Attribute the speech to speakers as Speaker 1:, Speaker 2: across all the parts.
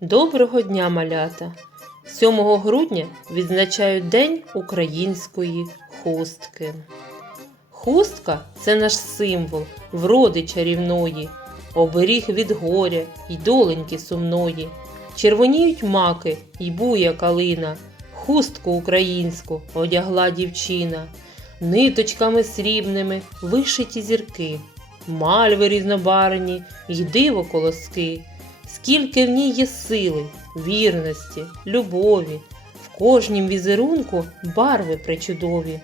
Speaker 1: Доброго дня, малята! 7 грудня відзначають День української хустки. Хустка це наш символ, вроди чарівної, оберіг від горя й доленьки сумної. Червоніють маки й буя калина, хустку українську одягла дівчина, ниточками срібними вишиті зірки, мальви різнобарні й диво колоски. Скільки в ній є сили, вірності, любові, в кожнім візерунку барви причудові.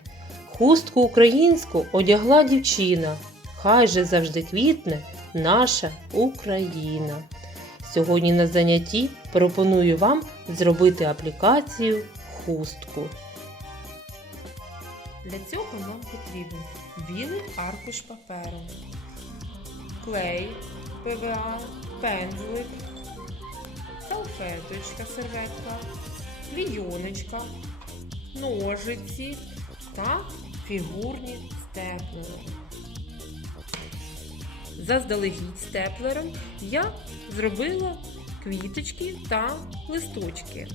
Speaker 1: Хустку українську одягла дівчина, хай же завжди квітне наша Україна. Сьогодні на занятті пропоную вам зробити аплікацію хустку.
Speaker 2: Для цього нам потрібен білий аркуш паперу, клей, ПВА, пензлик, салфеточка, серветка, клійоночка, ножиці та фігурні степлери. Заздалегідь степлером я зробила квіточки та листочки.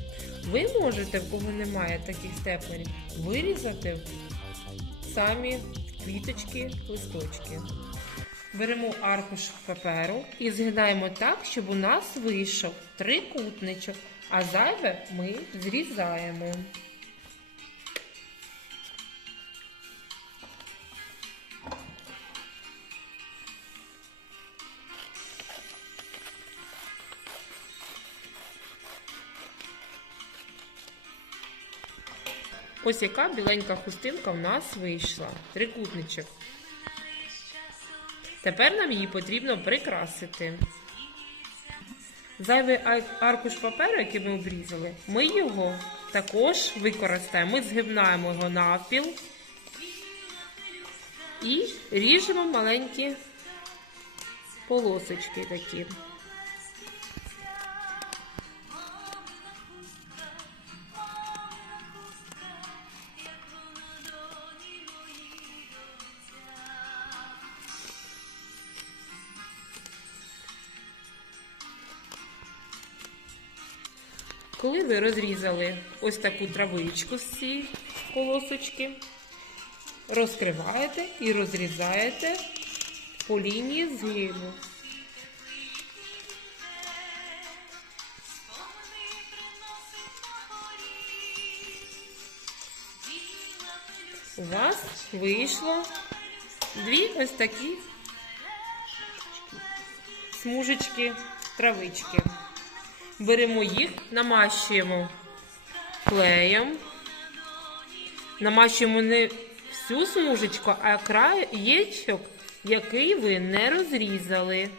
Speaker 2: Ви можете, в кого немає таких степлерів, вирізати самі квіточки, листочки. Беремо аркуш паперу і згинаємо так, щоб у нас вийшов трикутничок, а зайве ми зрізаємо. Ось яка біленька хустинка в нас вийшла. Трикутничок. Тепер нам її потрібно прикрасити. Зайвий аркуш паперу, який ми обрізали, ми його також використаємо. Ми згибнаємо його навпіл і ріжемо маленькі полосочки такі. Коли ви розрізали ось таку травичку з цієї полосочки, розкриваєте і розрізаєте по лінії згибу. У вас вийшло дві ось такі смужечки травички. Беремо їх, намащуємо клеєм. Намащуємо не всю смужечку, а краєчок, який ви не розрізали.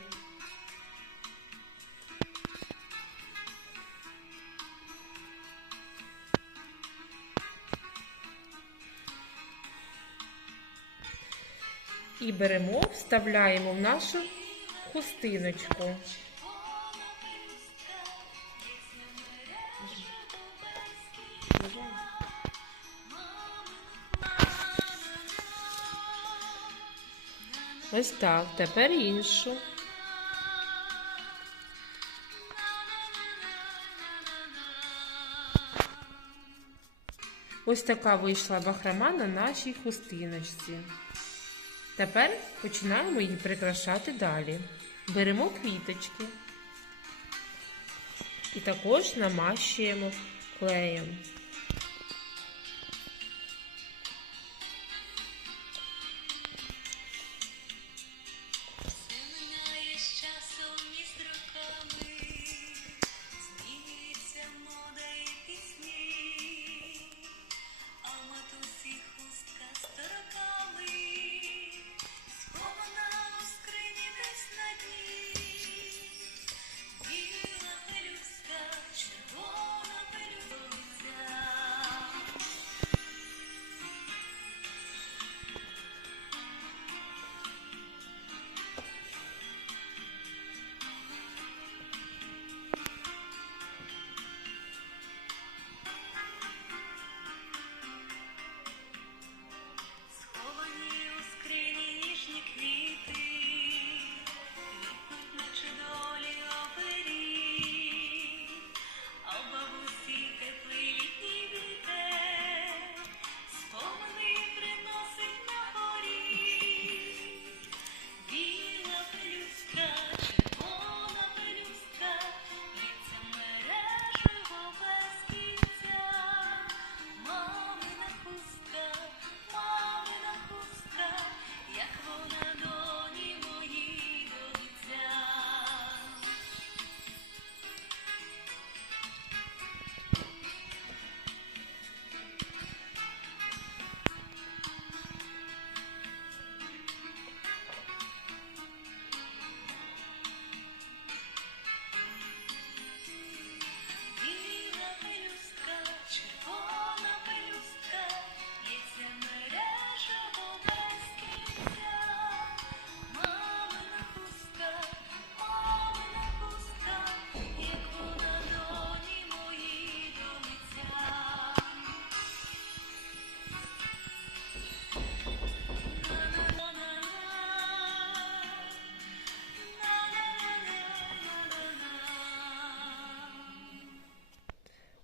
Speaker 2: І беремо, вставляємо в нашу хустиночку. Ось так, тепер іншу. Ось така вийшла бахрома на нашій хустиночці. Тепер починаємо її прикрашати далі. Беремо квіточки і також намащуємо клеєм.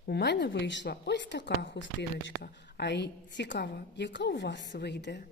Speaker 1: У мене вийшла ось така хустиночка. А й цікаво, яка у вас вийде?